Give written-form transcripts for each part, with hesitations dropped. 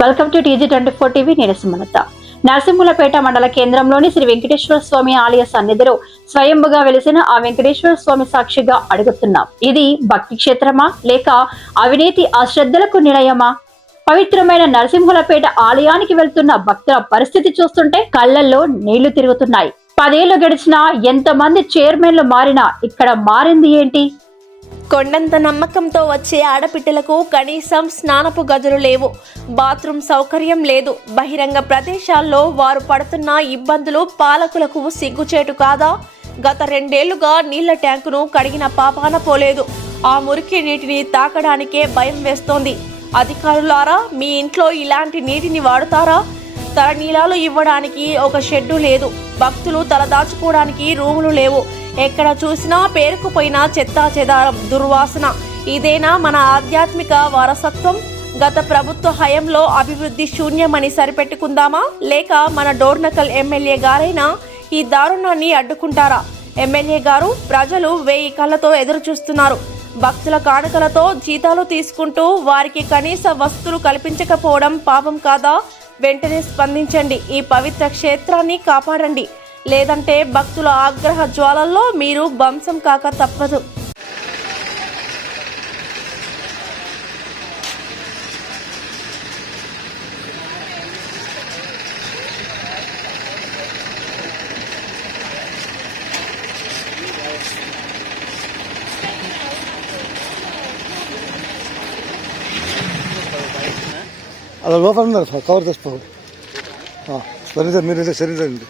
Welcome to TG24 TV. నేను సుమలత. నరసింహులపేట మండల కేంద్రంలోని శ్రీ వెంకటేశ్వర స్వామి ఆలయ సన్నిధిలో స్వయంభుగా వెలిసిన ఆ వెంకటేశ్వర స్వామి సాక్షిగా అడుగుతున్నాం, ఇది భక్తి క్షేత్రమా లేక అవినీతి అశ్రద్ధలకు నిలయమా? పవిత్రమైన నరసింహులపేట ఆలయానికి వెళ్తున్న భక్తుల పరిస్థితి చూస్తుంటే కళ్ళల్లో నీళ్లు తిరుగుతున్నాయి. 10 ఏళ్లు గడిచినా ఎంతమంది చైర్మన్లు మారినా ఇక్కడ మారింది ఏంటి? కొండంత నమ్మకంతో వచ్చే ఆడపిట్టలకు కనీసం స్నానపు గదులు లేవు, బాత్రూమ్ సౌకర్యం లేదు. బహిరంగ ప్రదేశాల్లో వారు పడుతున్న ఇబ్బందులు పాలకులకు సిగ్గుచేటు కాదా? గత 2 ఏళ్లుగా నీళ్ల ట్యాంకును కడిగిన పాపాన పోలేదు. ఆ మురికి నీటిని తాకడానికే భయం వేస్తోంది. అధికారులారా, మీ ఇంట్లో ఇలాంటి నీటిని వాడుతారా? తలనీలాలు ఇవ్వడానికి ఒక షెడ్డు లేదు, భక్తులు తలదాచుకోవడానికి రూములు లేవు. ఎక్కడ చూసినా పేరుకుపోయిన చెత్తా చెదారం, దుర్వాసన. ఇదేనా మన ఆధ్యాత్మిక వారసత్వం? గత ప్రభుత్వ హయంలో అభివృద్ధి శూన్యమని సరిపెట్టుకుందామా, లేక మన డోర్నకల్ ఎమ్మెల్యే గారైనా ఈ దారుణాన్ని అడ్డుకుంటారా? ఎమ్మెల్యే గారు, ప్రజలు 1000 కళ్ళతో ఎదురు చూస్తున్నారు. భక్తుల కానుకలతో జీతాలు తీసుకుంటూ వారికి కనీస వసతులు కల్పించకపోవడం పాపం కాదా? వెంటనే స్పందించండి, ఈ పవిత్ర క్షేత్రాన్ని కాపాడండి. లేదంటే భక్తుల ఆగ్రహ జ్వాలల్లో మీరు ధ్వంసం కాక తప్పదు. అలా లోపల ఉన్నారు సార్, కవర్ చేసుకోండి. సరే మీరు సరిదండి.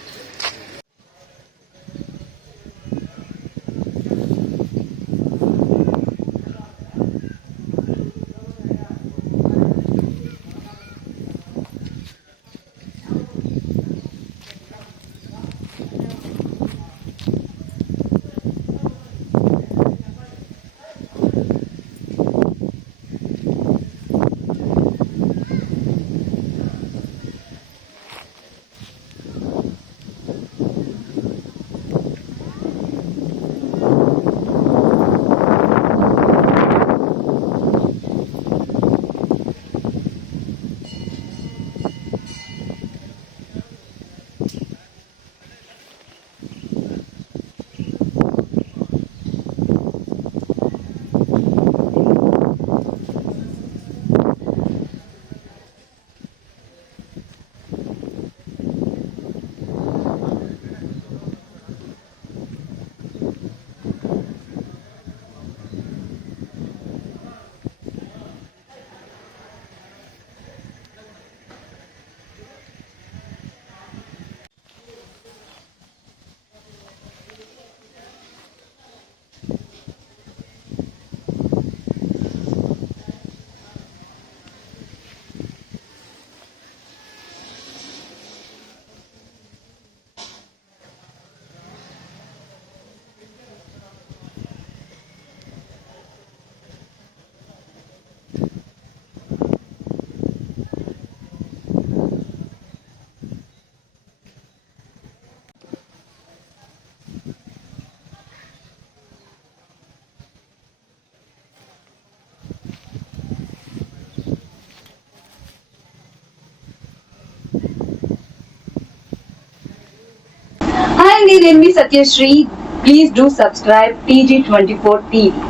Hi, I'm Satyashree. Please do subscribe TG24 TV.